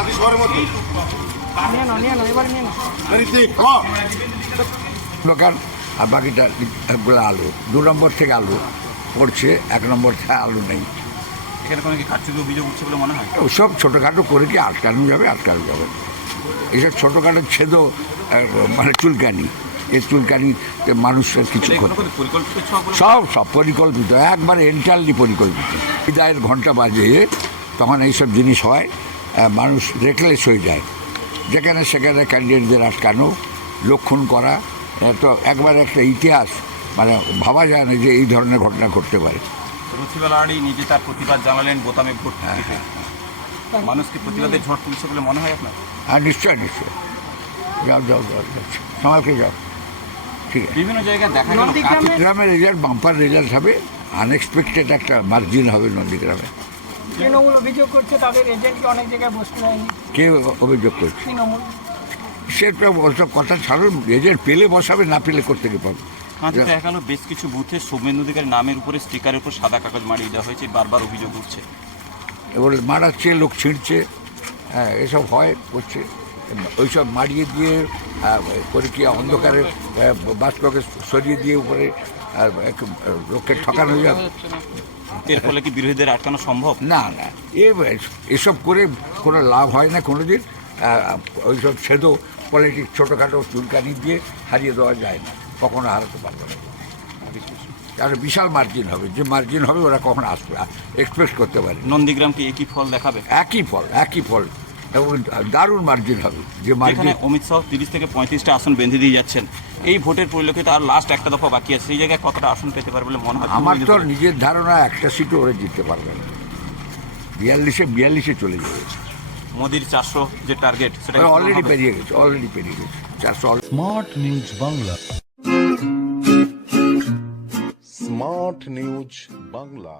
কাঁদি শহরের মধ্যে। নিয়ে নাও নিয়ে নাও এবার নিয়ে নাও। Very thick, come on. দোকান আর বাকিটা গুলো আলু। দু নম্বর থেকে আলু পড়ছে এক নম্বর থেকে আলু নেই। এখানে কোনো কি কারচুপি অভিযোগ উঠছে বলে মনে হয়? ওসব ছোটোখাটো করে কি আটকানো যাবে আটকানো যাবে? না। এইসব ছোটোখাটো ছেদ মানে চুলকানি। এই চুলকানি মানুষের কিছু সব সব পরিকল্পিত একবারে এন্টারলি পরিকল্পিত। বিদায়ের ঘণ্টা বাজে তখন এইসব জিনিস হয়। মানুষ রেকলেস হয়ে যায়। যেখানে সেখানে ক্যান্ডিডেটদের আটকানো লক্ষণ করা তো একবার একটা ইতিহাস মানে ভাবা যায় না যে এই ধরনের ঘটনা ঘটতে পারে। রথিবালাড়ি নিজে তার প্রতিবাদ জানালেন বোতামে ভোট দিতে মানুষকে প্রতিবাদের ঝড় তুলছে বলে মনে হয় আপনার? হ্যাঁ নিশ্চয় নিশ্চয় যাও যাও যাও যাও যাও। ঠিক আছে। বিভিন্ন জায়গায় দেখা গেল গ্রামের রেজাল্ট বাম্পার রেজাল্ট হবে। আনএক্সপেক্টেড একটা মার্জিন হবে নন্দীগ্রামে। তৃণমূল অভিযোগ করছে তাদের এজেন্টকে অনেক জায়গায় বসতে দেয়নি। কে অভিযোগ করছে? তৃণমূল। সেটা ওসব কথা ছাড়ুন এজেন্ট পেলে বসাবে না পেলে করতে গিয়ে পাবে? কাঁচে দেখা গেল বেশ কিছু বুথে শুভেন্দু অধিকারীর নামের উপরে স্টিকারের উপর সাদা কাগজ মারিয়ে দেওয়া হয়েছে বারবার অভিযোগ উঠছে। এবারে মারাচ্ছে লোক ছিঁড়ছে হ্যাঁ এসব হয় করছে। ওইসব মারিয়ে দিয়ে করে কি অন্ধকারে আহ, বাষ্পকে সরিয়ে দিয়ে উপরে আর লোককে ঠকানো যাবে? এর ফলে কি বিরোধীদের আটকানো সম্ভব? না না। এসব করে কোনো লাভ হয় না কোনো দিন ওইসব ছেদ পলিটিক্স ছোটোখাটো চুলকানি দিয়ে হারিয়ে দেওয়া যায় না। কখনো হারাতে পারবে না। আর বিশাল মার্জিন হবে। যে মার্জিন হবে ওরা কখনো আসবে এক্সপ্রেস করতে পারে নন্দীগ্রাম কি একই ফল দেখাবে? একই ফল একই ফল। এবং দারুণ মার্জিন হবে। যে মার্জিন অমিত শাহ তিরিশ থেকে পঁয়ত্রিশটা আসন বেঁধে দিয়ে যাচ্ছেন। এই ভোটের পরিলক্ষিত আর লাস্ট একটা দফা বাকি আছে। সেই জায়গায় কতটা আসন পেতে পারে বলে মনে হয়? আমার তো নিজের ধারণা একটা সিটও ওরা জিততে পারবে না। বিয়াল্লিশে বিয়াল্লিশে চলে যাবে। মোদির চারশো যে টার্গেট সেটা অলরেডি পেরিয়ে গেছে অলরেডি পেরিয়ে গেছে। চারশো smart news Bangla smart news Bangla